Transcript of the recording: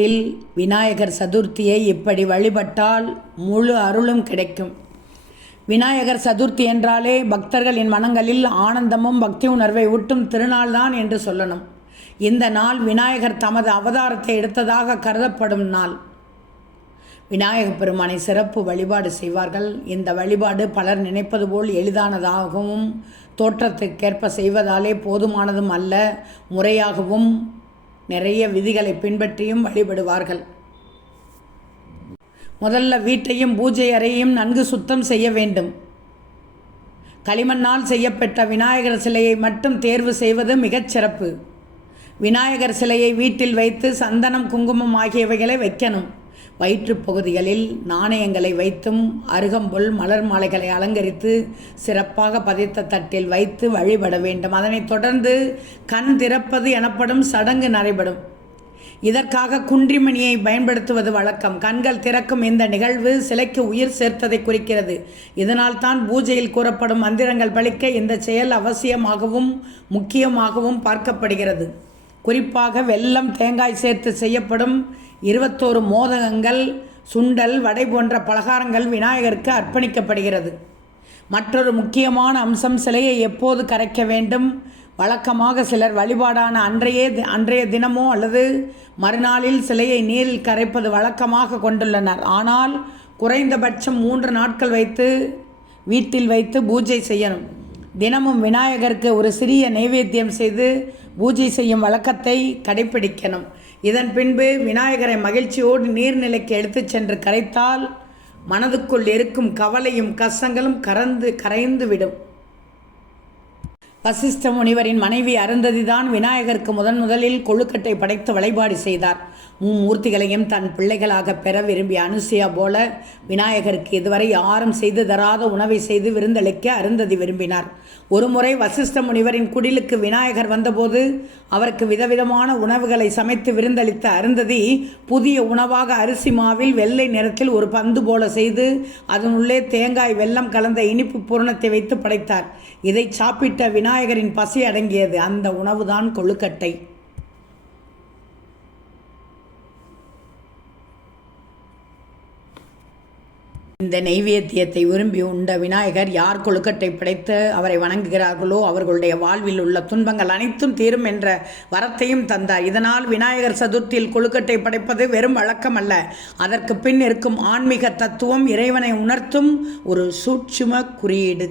வீட்டில் விநாயகர் சதுர்த்தியை இப்படி வழிபட்டால் முழு அருளும் கிடைக்கும். விநாயகர் சதுர்த்தி என்றாலே பக்தர்களின் மனங்களில் ஆனந்தமும் பக்தி உணர்வை ஊட்டும் திருநாள்தான் என்று சொல்லணும். இந்த நாள் விநாயகர் தமது அவதாரத்தை எடுத்ததாக கருதப்படும் நாள். விநாயகப் பெருமானை சிறப்பு வழிபாடு செய்வார்கள். இந்த வழிபாடு பலர் நினைப்பது போல் எளிதானதாகவும் தோற்றத்திற்கேற்ப செய்வதாலே போதுமானதும் அல்ல. முறையாகவும் நிறைய விதிகளை பின்பற்றியும் வழிபடுவார்கள். முதல்ல வீட்டையும் பூஜை அறையையும் நன்கு சுத்தம் செய்ய வேண்டும். களிமண்ணால் செய்யப்பட்ட விநாயகர் சிலையை மட்டும் தேர்வு செய்வது மிகச் சிறப்பு. விநாயகர் சிலையை வீட்டில் வைத்து சந்தனம், குங்குமம் ஆகியவைகளை வைக்கணும். வயிற்றுப் பகுதிகளில் நாணயங்களை வைத்தும் அருகம்புல், மலர் மாலைகளை அலங்கரித்து சிறப்பாக பதித்த தட்டில் வைத்து வழிபட வேண்டும். அதனைத் தொடர்ந்து கண் திறப்பது எனப்படும் சடங்கு நடைபெறும். இதற்காக குன்றிமணியை பயன்படுத்துவது வழக்கம். கண்கள் திறக்கும் இந்த நிகழ்வு சிலைக்கு உயிர் சேர்த்ததை குறிக்கிறது. இதனால் தான் பூஜையில் கூறப்படும் மந்திரங்கள் பலிக்க இந்த செயல் அவசியமாகவும் முக்கியமாகவும் பார்க்கப்படுகிறது. குறிப்பாக வெல்லம், தேங்காய் சேர்த்து செய்யப்படும் 21 மோதகங்கள், சுண்டல், வடை போன்ற பலகாரங்கள் விநாயகருக்கு அர்ப்பணிக்கப்படுகிறது. மற்றொரு முக்கியமான அம்சம் சிலையை எப்போது கரைக்க வேண்டும். வழக்கமாக சிலர் வழிபாடான அன்றைய தினமோ அல்லது மறுநாளில் சிலையை நீரில் கரைப்பது வழக்கமாக கொண்டுள்ளனர். ஆனால் குறைந்தபட்சம் 3 நாட்கள் வீட்டில் வைத்து பூஜை செய்யணும். தினமும் விநாயகருக்கு ஒரு சிறிய நைவேத்தியம் செய்து பூஜை செய்யும் வழக்கத்தை கடைபிடிக்கணும். இதன் பின்பு விநாயகரை மகிழ்ச்சியோடு நீர்நிலைக்கு எடுத்துச் சென்று கரைத்தால் மனதுக்குள் இருக்கும் கவலையும் கஷ்டங்களும் கரைந்து விடும். வசிஷ்ட முனிவரின் மனைவி அருந்ததிதான் விநாயகருக்கு முதலில் கொழுக்கட்டை படைத்து வழிபாடு செய்தார். மூர்த்திகளையும் தன் பிள்ளைகளாக பெற விரும்பிய அனுசூயா போல விநாயகருக்கு இதுவரை யாரும் செய்து தராத உணவை செய்து விருந்தளிக்க அருந்ததி விரும்பினார். ஒருமுறை வசிஷ்ட முனிவரின் குடிலுக்கு விநாயகர் வந்தபோது அவருக்கு விதவிதமான உணவுகளை சமைத்து விருந்தளித்த அருந்ததி புதிய உணவாக அரிசி மாவில் வெள்ளை நிறத்தில் ஒரு பந்து போல செய்து அதனுள்ளே தேங்காய், வெல்லம் கலந்த இனிப்பு பூரணத்தை வைத்து படைத்தார். இதை சாப்பிட்ட விநாயகரின் பசி அடங்கியது. அந்த உணவுதான் கொழுக்கட்டை. இந்த நெய்வேத்தியத்தை விரும்பி உண்ட விநாயகர் யார் கொழுக்கட்டை படைத்து அவரை வணங்குகிறார்களோ அவர்களுடைய வாழ்வில் உள்ள துன்பங்கள் அனைத்தும் தீரும் என்ற வரத்தையும் தந்தார். இதனால் விநாயகர் சதுர்த்தியில் கொழுக்கட்டை படைப்பது வெறும் வழக்கம் அல்ல, அதற்கு பின் இருக்கும் ஆன்மீக தத்துவம், இறைவனை உணர்த்தும் ஒரு சூட்சும குறியீடு.